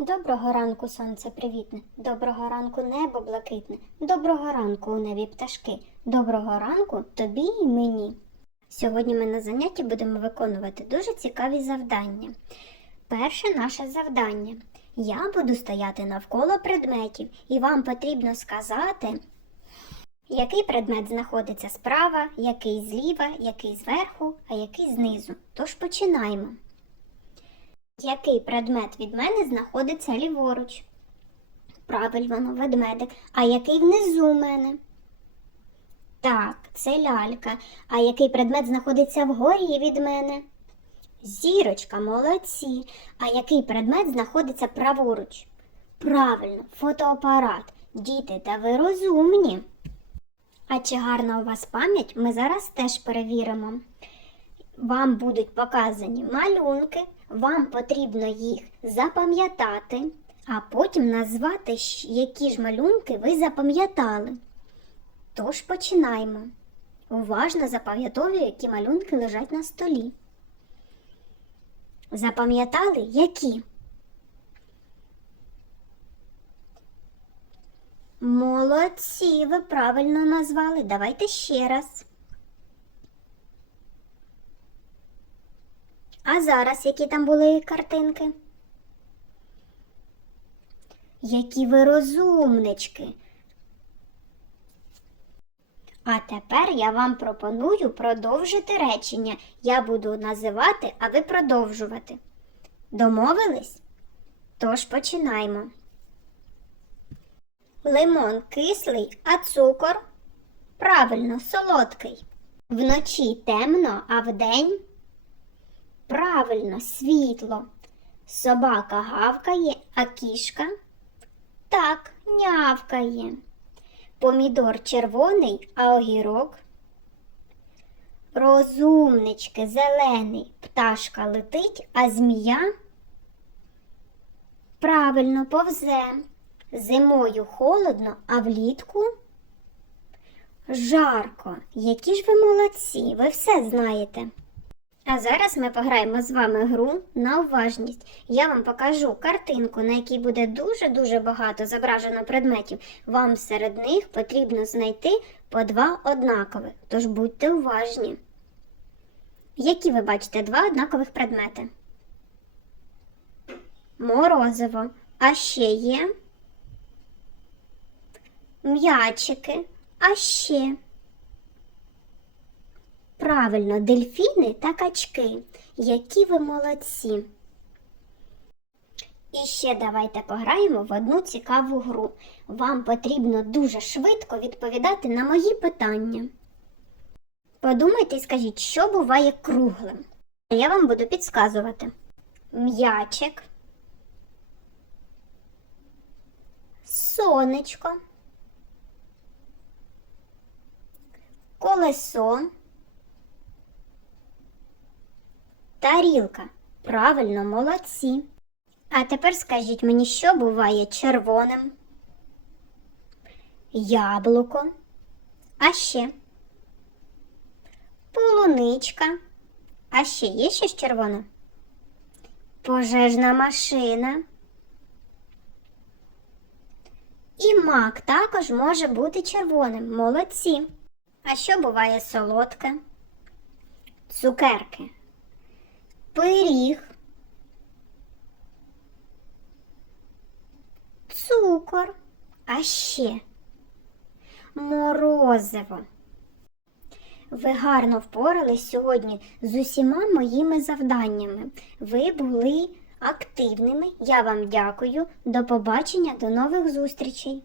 Доброго ранку, сонце привітне, доброго ранку небо блакитне, доброго ранку у небі пташки, доброго ранку тобі і мені. Сьогодні ми на занятті будемо виконувати дуже цікаві завдання. Перше наше завдання. Я буду стояти навколо предметів, і вам потрібно сказати, який предмет знаходиться справа, який зліва, який зверху, а який знизу. Тож починаємо. Який предмет від мене знаходиться ліворуч? Правильно, ведмедик. А який внизу мене? Так, це лялька. А який предмет знаходиться вгорі від мене? Зірочка, молодці. А який предмет знаходиться праворуч? Правильно, фотоапарат. Діти, та ви розумні. А чи гарна у вас пам'ять, ми зараз теж перевіримо. Вам будуть показані малюнки, вам потрібно їх запам'ятати, а потім назвати, які ж малюнки ви запам'ятали. Тож починаємо. Уважно запам'ятовую, які малюнки лежать на столі. Запам'ятали, які? Молодці, ви правильно назвали. Давайте ще раз. А зараз які там були картинки? Які ви розумнички. А тепер я вам пропоную продовжити речення. Я буду називати, а ви продовжувати. Домовились? Тож починаємо. Лимон кислий, а цукор правильно солодкий. Вночі темно, а вдень правильно світло. Собака гавкає, а кішка так нявкає. Помідор червоний, а огірок. Розумнички зелений, пташка летить, а змія правильно повзе. Зимою холодно, а влітку жарко. Які ж ви молодці, ви все знаєте. А зараз ми пограємо з вами гру на уважність. Я вам покажу картинку, на якій буде дуже-дуже багато зображено предметів. Вам серед них потрібно знайти по два однакових, тож будьте уважні. Які ви бачите два однакових предмети? Морозиво. А ще є м'ячики. А ще. Правильно, дельфіни та качки. Які ви молодці. І ще давайте пограємо в одну цікаву гру. Вам потрібно дуже швидко відповідати на мої питання. Подумайте і скажіть, що буває круглим. Я вам буду підказувати. М'ячик. Сонечко. Колесо. Тарілка. Правильно, молодці. А тепер скажіть мені, що буває червоним? Яблуко. А ще полуничка. А ще є щось червоне? Пожежна машина. І мак також може бути червоним. Молодці. А що буває солодке? Цукерки. Пиріг. Цукор. А ще морозиво. Ви гарно впорались сьогодні з усіма моїми завданнями. Ви були активними. Я вам дякую. До побачення, до нових зустрічей.